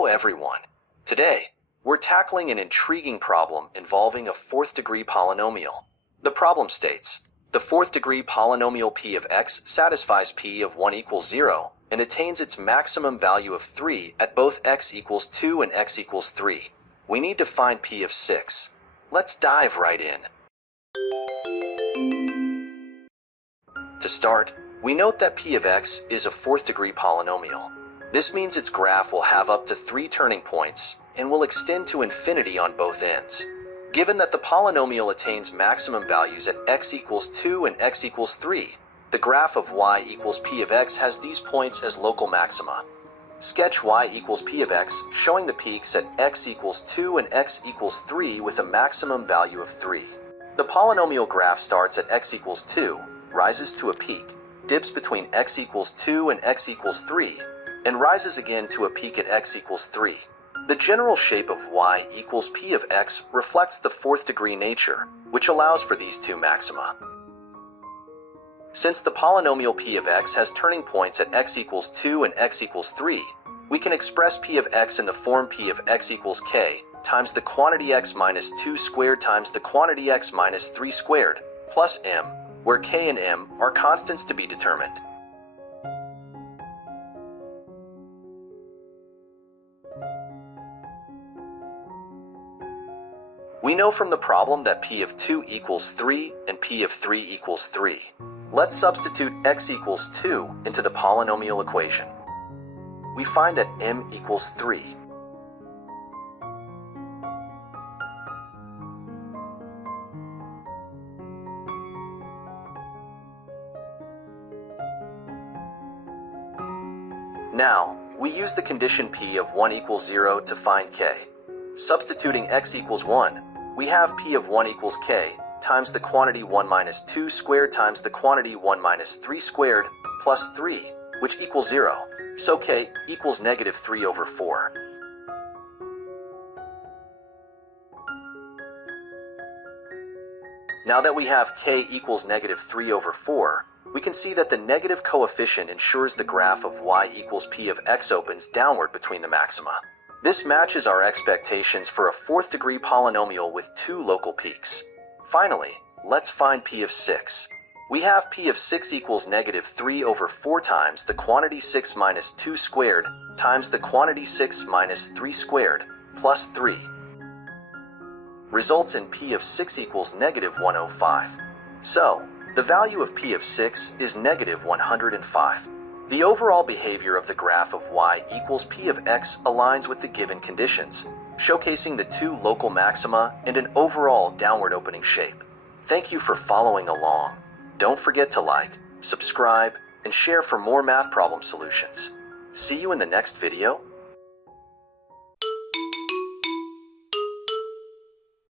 Hello everyone. Today, we're tackling an intriguing problem involving a fourth-degree polynomial. The problem states, the fourth-degree polynomial p of x satisfies p of 1 equals 0 and attains its maximum value of 3 at both x equals 2 and x equals 3. We need to find p of 6. Let's dive right in. To start, we note that p of x is a fourth-degree polynomial. This means its graph will have up to 3 turning points and will extend to infinity on both ends. Given that the polynomial attains maximum values at x equals 2 and x equals 3, the graph of y equals p of x has these points as local maxima. Sketch y equals p of x, showing the peaks at x equals 2 and x equals 3 with a maximum value of 3. The polynomial graph starts at x equals 2, rises to a peak, dips between x equals 2 and x equals 3, and rises again to a peak at x equals 3. The general shape of y equals p of x reflects the fourth-degree nature, which allows for these two maxima. Since the polynomial p of x has turning points at x equals 2 and x equals 3, we can express p of x in the form p of x equals k times the quantity x minus 2 squared times the quantity x minus 3 squared plus m, where k and m are constants to be determined. We know from the problem that p of 2 equals 3 and p of 3 equals 3. Let's substitute x equals 2 into the polynomial equation. We find that m equals 3. Now, we use the condition p of 1 equals 0 to find k. Substituting x equals 1, we have p of 1 equals k times the quantity 1 minus 2 squared times the quantity 1 minus 3 squared plus 3, which equals 0. So k equals negative 3 over 4. Now that we have k equals negative 3 over 4, we can see that the negative coefficient ensures the graph of y equals p of x opens downward between the maxima. This matches our expectations for a fourth-degree polynomial with 2 local peaks. Finally, let's find p of 6. We have p of 6 equals negative 3 over 4 times the quantity 6 minus 2 squared times the quantity 6 minus 3 squared plus 3. Results in p of 6 equals negative 105. So, the value of p of 6 is negative 105. The overall behavior of the graph of y equals p of x aligns with the given conditions, showcasing the 2 local maxima and an overall downward opening shape. Thank you for following along. Don't forget to like, subscribe, and share for more math problem solutions. See you in the next video.